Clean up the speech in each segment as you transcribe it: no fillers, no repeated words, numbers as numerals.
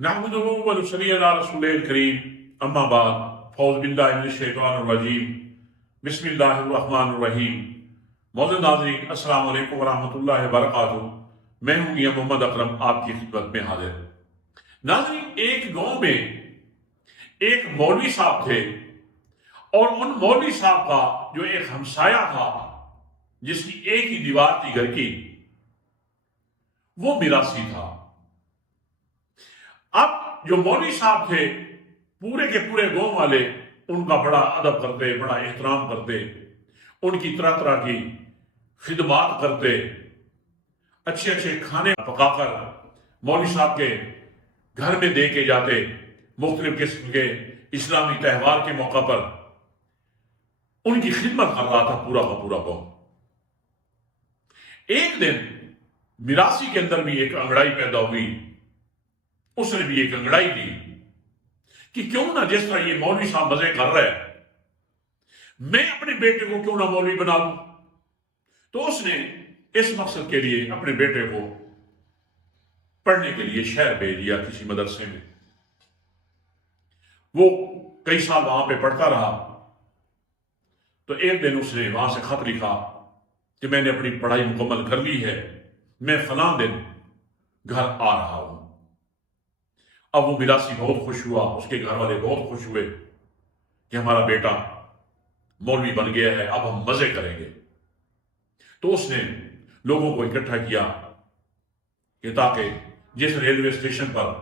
نحمده ونصلي على رسوله الكريم اما بعد فاعوذ باللہ من الشیطان الرجیم بسم اللہ الرحمن الرحیم۔ معزز ناظرین، السلام علیکم ورحمۃ اللہ وبرکاتہ۔ میں ہوں میاں محمد اکرم، آپ کی خدمت میں حاضر۔ ناظرین، ایک گاؤں میں ایک مولوی صاحب تھے، اور ان مولوی صاحب کا جو ایک ہمسایہ تھا جس کی ایک ہی دیوار تھی گھر کی، وہ میراثی تھا۔ اب جو مولوی صاحب تھے، پورے کے پورے گاؤں والے ان کا بڑا ادب کرتے، بڑا احترام کرتے، ان کی طرح طرح کی خدمات کرتے، اچھے اچھے کھانے پکا کر مولوی صاحب کے گھر میں دے کے جاتے، مختلف قسم کے اسلامی تہوار کے موقع پر ان کی خدمت کر رہا تھا پورا کا پورا گاؤں۔ ایک دن میراثی کے اندر بھی ایک انگڑائی پیدا ہوئی، اس نے بھی ایک انگڑائی دی کہ کیوں نہ جس طرح یہ مولوی صاحب مزے کر رہے ہیں، میں اپنے بیٹے کو کیوں نہ مولوی بنا دوں۔ تو اس نے اس مقصد کے لیے اپنے بیٹے کو پڑھنے کے لیے شہر بھیج دیا کسی مدرسے میں۔ وہ کئی سال وہاں پہ پڑھتا رہا۔ تو ایک دن اس نے وہاں سے خط لکھا کہ میں نے اپنی پڑھائی مکمل کر لی ہے، میں فلاں دن گھر آ رہا ہوں۔ اب وہ میراثی بہت خوش ہوا، اس کے گھر والے بہت خوش ہوئے کہ ہمارا بیٹا مولوی بن گیا ہے، اب ہم مزے کریں گے۔ تو اس نے لوگوں کو اکٹھا کیا کہ تاکہ جس ریلوے اسٹیشن پر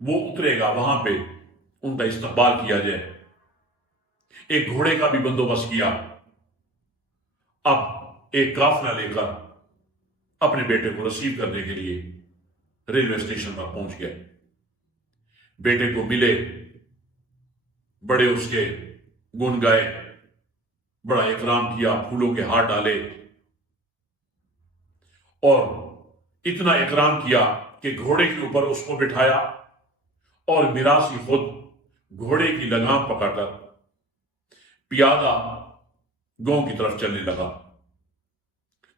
وہ اترے گا وہاں پہ ان کا استقبال کیا جائے۔ ایک گھوڑے کا بھی بندوبست کیا۔ اب ایک قافلہ لے کر اپنے بیٹے کو ریسیو کرنے کے لیے ریلوے اسٹیشن پر پہنچ گئے۔ بیٹے کو ملے، بڑے اس کے گن گائے، بڑا اکرام کیا، پھولوں کے ہار ڈالے، اور اتنا اکرام کیا کہ گھوڑے کے اوپر اس کو بٹھایا، اور میراثی خود گھوڑے کی لگام پکڑ کر پیادہ گاؤں کی طرف چلنے لگا۔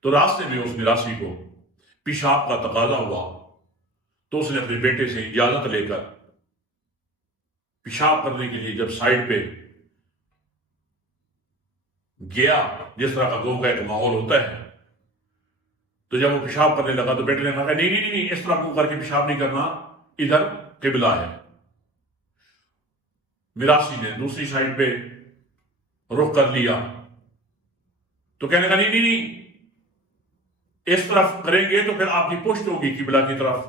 تو راستے میں اس میراثی کو پیشاب کا تقاضا ہوا، تو اس نے اپنے بیٹے سے اجازت لے کر پیشاب کرنے کے لیے جب سائڈ پہ گیا، جس طرح کا گاؤں کا ایک ماحول ہوتا ہے، تو جب وہ پیشاب کرنے لگا تو بیٹے نے کہا نہیں نہیں نہیں، اس طرح منہ کر کے پیشاب نہیں کرنا، ادھر قبلہ ہے۔ میراثی نے دوسری سائڈ پہ رخ کر لیا، تو کہنے لگا نہیں نہیں نہیں، اس طرف کریں گے تو پھر آپ کی پشت ہوگی قبلہ کی طرف۔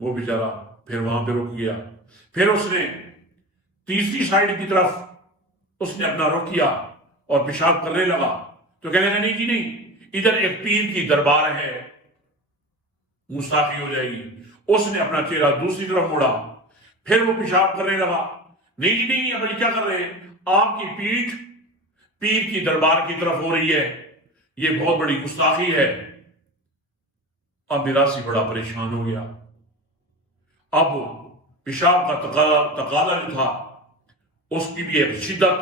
وہ بیچارہ پھر وہاں پہ رک گیا۔ پھر اس نے تیسری سائڈ کی طرف اس نے اپنا رخ کیا اور پیشاب کرنے لگا، تو کہنے لگا نہیں جی نہیں، ادھر ایک پیر کی دربار ہے، گستاخی ہو جائے گی۔ اس نے اپنا چہرہ دوسری طرف موڑا، پھر وہ پیشاب کرنے لگا، نہیں جی نہیں، اب کیا کر رہے ہیں، آپ کی پیٹھ پیر کی دربار کی طرف ہو رہی ہے، یہ بہت بڑی گستاخی ہے۔ اب میراثی بڑا پریشان ہو گیا۔ اب پیشاب کا تقاضا جو تھا، اس کی بھی ایک شدت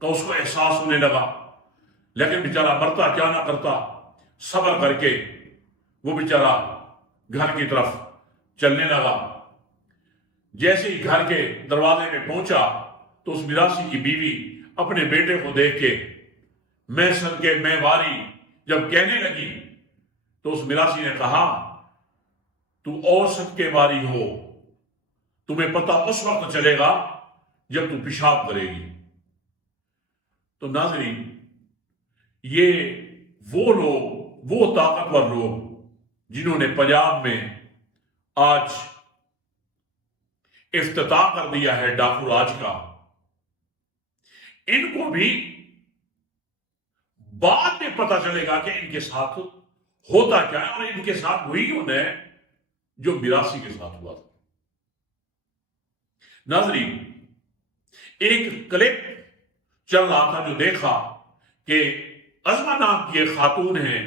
کا اس کو احساس ہونے لگا، لیکن بیچارہ مرتا کیا نہ کرتا، صبر کر کے وہ بیچارہ گھر کی طرف چلنے لگا۔ جیسے ہی گھر کے دروازے میں پہنچا تو اس میراثی کی بیوی اپنے بیٹے کو دیکھ کے میں صدقے میں واری جب کہنے لگی، تو اس میراثی نے کہا تو اور صدقے واری ہو، تمہیں پتہ اس وقت چلے گا جب تو پیشاب کرے گی۔ تو ناظرین، یہ وہ لوگ، وہ طاقتور لوگ جنہوں نے پنجاب میں آج افتتاح کر دیا ہے ڈاکو راج کا، ان کو بھی بعد میں پتہ چلے گا کہ ان کے ساتھ ہوتا کیا ہے، اور ان کے ساتھ وہی ہونا ہے جو میراثی کے ساتھ ہوا تھا۔ ناظرین، ایک کلپ چل رہا تھا جو دیکھا کہ عظمہ نام کی ایک خاتون ہے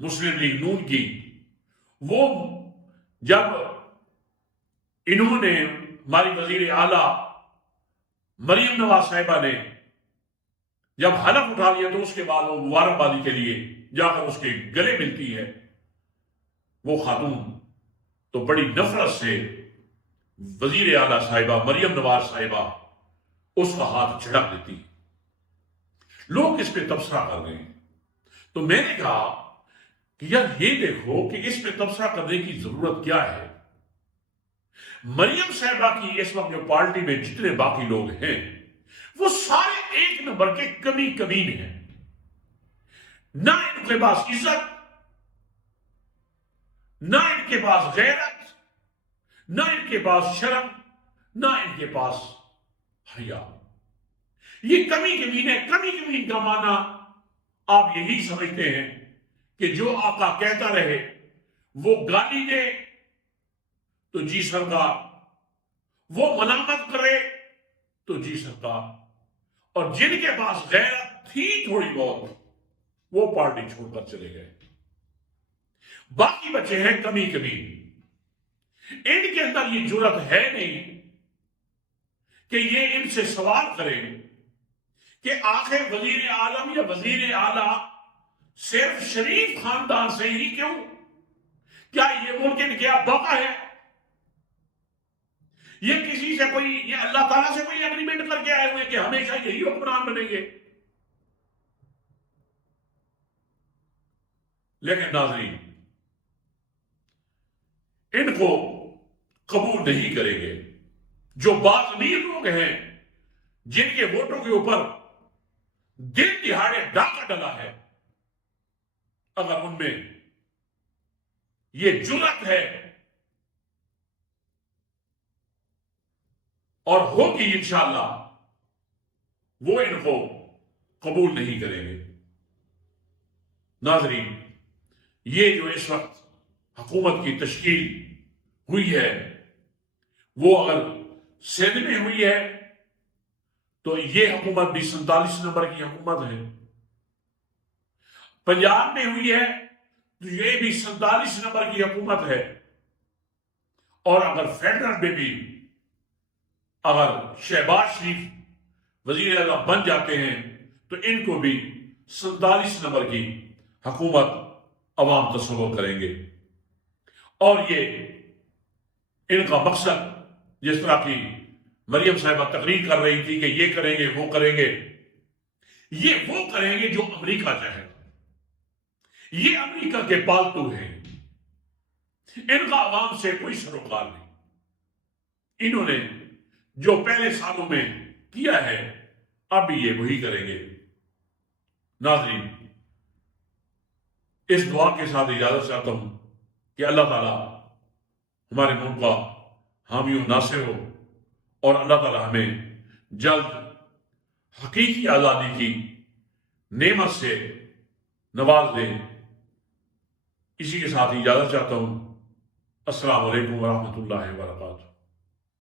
مسلم لیگ نون کی، وہ جب انہوں نے ہماری وزیر اعلیٰ مریم نواز صاحبہ نے جب حلف اٹھا لیا تو اس کے بعد وہ مبارکبادی کے لیے جا کر اس کے گلے ملتی ہے، وہ خاتون تو بڑی نفرت سے وزیر اعلیٰ صاحبہ مریم نواز صاحبہ اس کا ہاتھ جھڑک دیتی. لوگ اس پہ تبصرہ کر رہے ہیں. تو میں نے کہا کہ یار یہ دیکھو کہ اس پہ تبصرہ کرنے کی ضرورت کیا ہے. مریم صاحبہ کی اس وقت جو پارٹی میں جتنے باقی لوگ ہیں وہ سارے ایک نمبر کے کمی کمین ہیں. نہ ان کے پاس عزت، نہ ان کے پاس غیرت، نہ ان کے پاس شرم، نہ ان کے پاس حیا. یہ کمی کمین ہے. کمی کمین کا معنی آپ یہی سمجھتے ہیں کہ جو آقا کہتا رہے وہ گالی دے تو جی سرکار، وہ ملامت کرے تو جی سرکار، اور جن کے پاس غیرت تھی تھوڑی بہت وہ پارٹی چھوڑ کر چلے گئے. باقی بچے ہیں کمی کمین. ان کے اندر یہ جرات ہے نہیں کہ یہ ان سے سوال کریں کہ آخر وزیر اعظم یا وزیر اعلیٰ صرف شریف خاندان سے ہی کیوں؟ کیا یہ ملک ان کے ابا کا ہے؟ یہ کسی سے کوئی، یہ اللہ تعالیٰ سے کوئی ایگریمنٹ کر کے آئے ہوئے کہ ہمیشہ یہی حکمران بنیں گے؟ لیکن ناظرین ان کو قبول نہیں کریں گے. جو بعض امیر لوگ ہیں جن کے ووٹوں کے اوپر دن دہاڑے ڈاکہ ڈلا ہے، اگر ان میں یہ جرات ہے اور ہوگی انشاءاللہ، وہ ان کو قبول نہیں کریں گے. ناظرین یہ جو اس وقت حکومت کی تشکیل ہوئی ہے وہ اگر سندھ میں ہوئی ہے تو یہ حکومت بھی 47 نمبر کی حکومت ہے. پنجاب میں ہوئی ہے تو یہ بھی 47 نمبر کی حکومت ہے. اور اگر فیڈرل میں بھی اگر شہباز شریف وزیر اعظم بن جاتے ہیں تو ان کو بھی 47 نمبر کی حکومت عوام تصور کریں گے. اور یہ ان کا مقصد، جس طرح کی مریم صاحبہ تقریر کر رہی تھی کہ یہ کریں گے وہ کریں گے، یہ وہ کریں گے جو امریکہ چاہے. یہ امریکہ کے پالتو ہیں. ان کا عوام سے کوئی سروکار نہیں. انہوں نے جو پہلے سالوں میں کیا ہے اب بھی یہ وہی کریں گے. ناظرین اس دعا کے ساتھ اجازت چاہتا ہوں کہ اللہ تعالیٰ ہمارے ملک کا حامی و ناصر ہو اور اللہ تعالیٰ ہمیں جلد حقیقی آزادی کی نعمت سے نواز دے. اسی کے ساتھ اجازت چاہتا ہوں. السلام علیکم ورحمۃ اللہ وبرکاتہ.